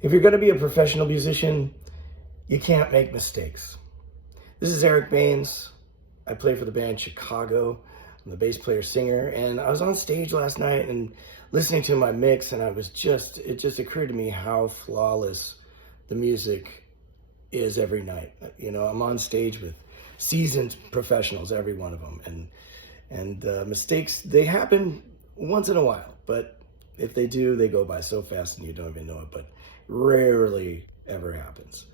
If you're going to be a professional musician, you can't make mistakes. This is Eric Baines. I play for the band Chicago. I'm the bass player singer, and I was on stage last night and listening to my mix, and it just occurred to me how flawless the music is every night. You know, I'm on stage with seasoned professionals, every one of them, and mistakes, they happen once in a while, but if they do, they go by so fast and you don't even know it, but rarely ever happens.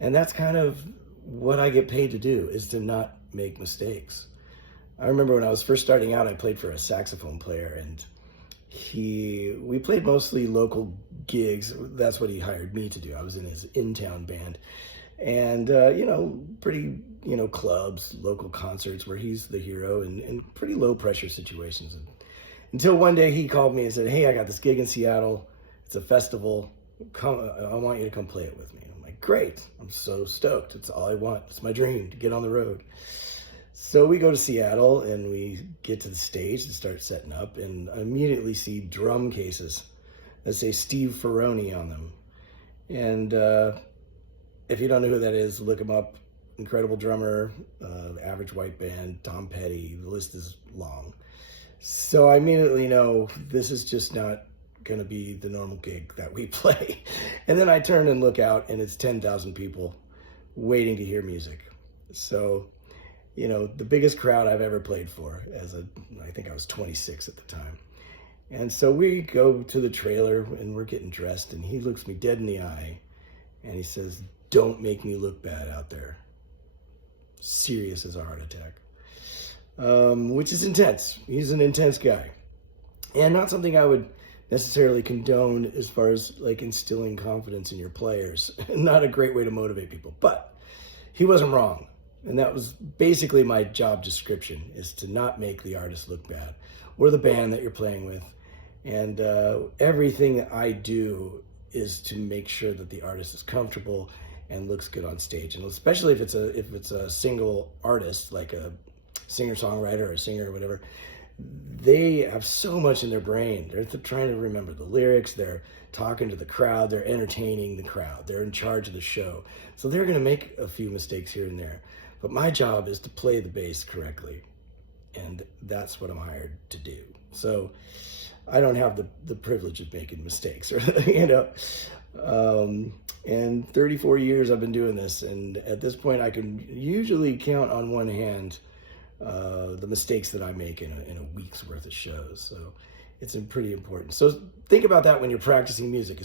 And that's kind of what I get paid to do, is to not make mistakes. I remember when I was first starting out, I played for a saxophone player, and we played mostly local gigs. That's what he hired me to do. I was in his in-town band, and pretty clubs, local concerts where he's the hero, and pretty low pressure situations. And until one day he called me and said, "Hey, I got this gig in Seattle. It's a festival. Come, I want you to come play it with me." And I'm like, "Great! I'm so stoked. It's all I want. It's my dream to get on the road." So we go to Seattle and we get to the stage and start setting up, and I immediately see drum cases that say Steve Ferrone on them. And if you don't know who that is, look him up. Incredible drummer, Average White Band, Tom Petty, the list is long. So I immediately know this is just not going to be the normal gig that we play. And then I turn and look out, and it's 10,000 people waiting to hear music. So, the biggest crowd I've ever played for, I think I was 26 at the time. And so we go to the trailer and we're getting dressed, and he looks me dead in the eye and he says, "Don't make me look bad out there." Serious as a heart attack. Which is intense. He's an intense guy. And not something I would necessarily condone as far as like instilling confidence in your players. Not a great way to motivate people. But he wasn't wrong. And that was basically my job description, is to not make the artist look bad, or the band that you're playing with. And everything that I do is to make sure that the artist is comfortable and looks good on stage. And especially if it's a single artist, like a singer-songwriter or a singer or whatever, they have so much in their brain. They're trying to remember the lyrics, they're talking to the crowd, they're entertaining the crowd, they're in charge of the show. So they're gonna make a few mistakes here and there. But my job is to play the bass correctly, and that's what I'm hired to do. So I don't have the privilege of making mistakes, and 34 years I've been doing this, and at this point I can usually count on one hand the mistakes that I make in a week's worth of shows. So it's pretty important. So think about that when you're practicing music.